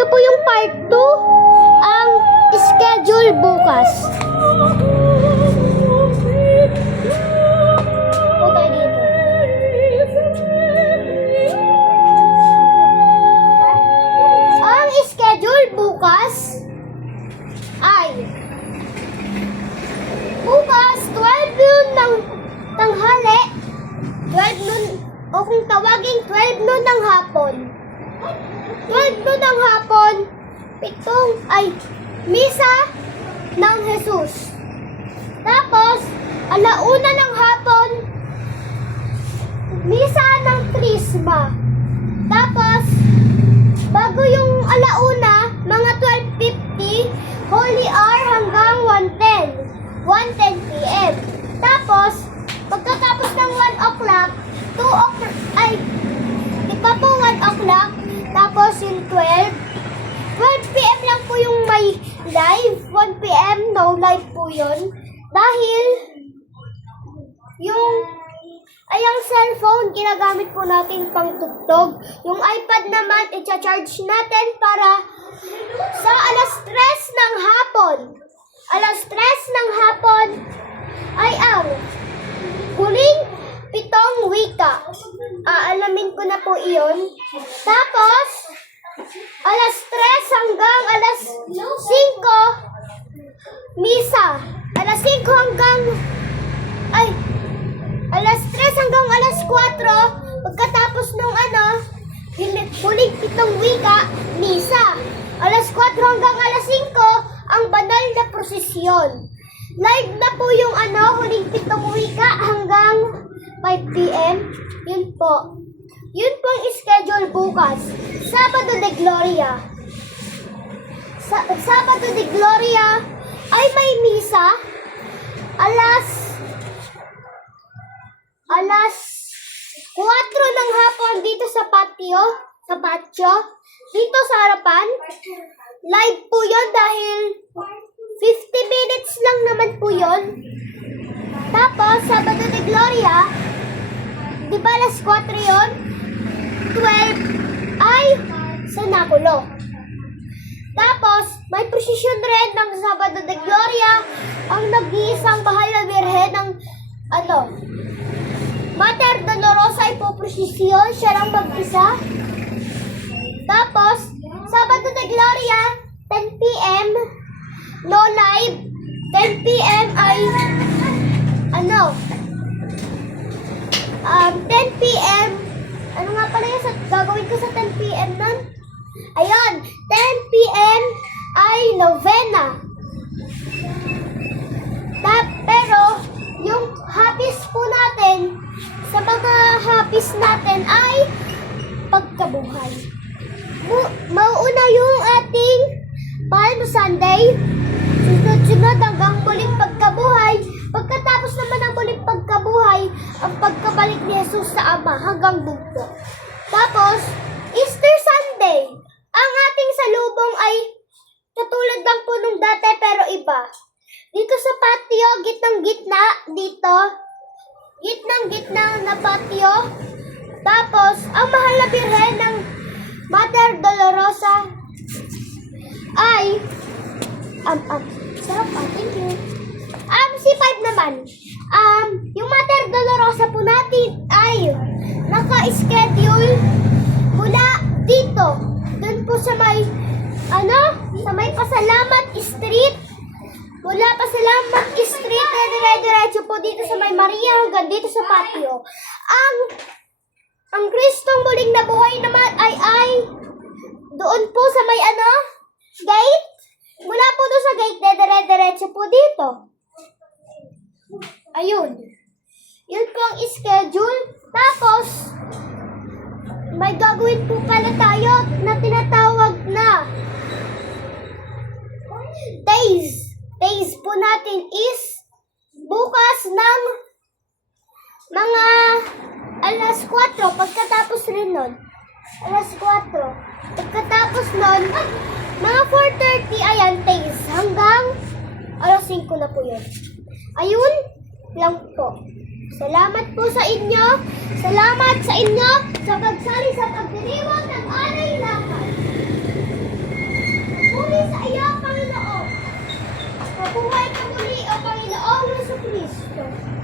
ito po yung part 2, ang schedule bukas. Okay, dito. Ang schedule bukas ay bukas 12 noon ng tanghali, 12 noon, o kung tawagin 12 noon ng hapon. 12 noon ng hapon, misa ng Jesus. Tapos, alauna ng hapon, misa ng Trisma. Tapos, bago yung alauna, mga 12:50, Holy Hour hanggang 1:10 p.m. Tapos, pagkatapos ng 1 o'clock, 2 o'clock, di pa po 1 o'clock, tapos yung 12 p.m. lang po yung may live, 1 p.m. no live po yun. Dahil, yung cellphone, ginagamit po natin pang tugtog. Yung iPad naman, i-charge natin para sa alas 3 ng hapon. Alas 3 ng hapon ay ang huling 7 wika. Aalamin ko na po iyon. Tapos, alas 3 hanggang alas 5, misa. Alas 5 hanggang, alas 3 hanggang alas 4, pagkatapos nung huling 7 wika, misa. Alas 4 hanggang alas 5, ang banal na prosesyon. Live na po yung huling 7 wika hanggang 5 p.m. Yun po. Yun po ang schedule bukas. Sabado de Gloria. Sabado de Gloria ay may misa alas 4 ng hapon dito sa patio, dito sa harapan. Live po yun dahil 50 minutes lang naman po yun. Tapos, Sabado de Gloria, di ba alas 4 yun? 12 ay Cenaculo. Tapos, may prosesyon rin ng Sabado de Gloria, ang nag-iisang Mahal na Birhen ng Mater Dolorosa ay po prosesyon, siya lang mag-isa. Tapos, Sabado de Gloria, 10 p.m. no live. 10 p.m. ay 10 p.m. Ano nga pala yung gagawin ko sa 10 p.m. nun? Ayun, 10 p.m. ay novena. Pero, yung hapis po natin, sa mga hapis natin ay pagkabuhay. Mauuna yung ating Palm Sunday, sunod-sunod hanggang muling pagkabuhay. Pagkatapos naman ng muling pagkabuhay, ang pagkabalik ni Jesus sa Ama hanggang bugto. Tapos, Easter Sunday, ang ating salubong ay katulad lang po nung dati pero iba. Dito sa patio, gitnang-gitna, dito, gitnang-gitna na patio. Tapos, ang Mahal na Birhen ng Mater Dolorosa ay sarap thank you. C5 naman. Yung Mater Dolorosa po natin ay naka-schedule mula dito. Doon po sa may sa may Pasalamat Street. Mula Pasalamat Street, dire-diretso po dito sa may Maria hanggang dito sa patio. Ang Kristong muling nabuhay naman ay doon po sa may gate. Mula po doon sa gate, dire-diretso po dito. Ayun. Yun po ang schedule. Tapos, may gagawin po pala tayo na tinatawag na days. Days po natin is bukas ng mga alas 4. Pagkatapos rin nun. Alas 4. Pagkatapos nun, mga 4:30, ayan, days. Hanggang alas 5 na po yun. Ayun lang po. Salamat po sa inyo. Salamat sa inyo sa pagsali sa pagdiriwang ng alay lakad. ito.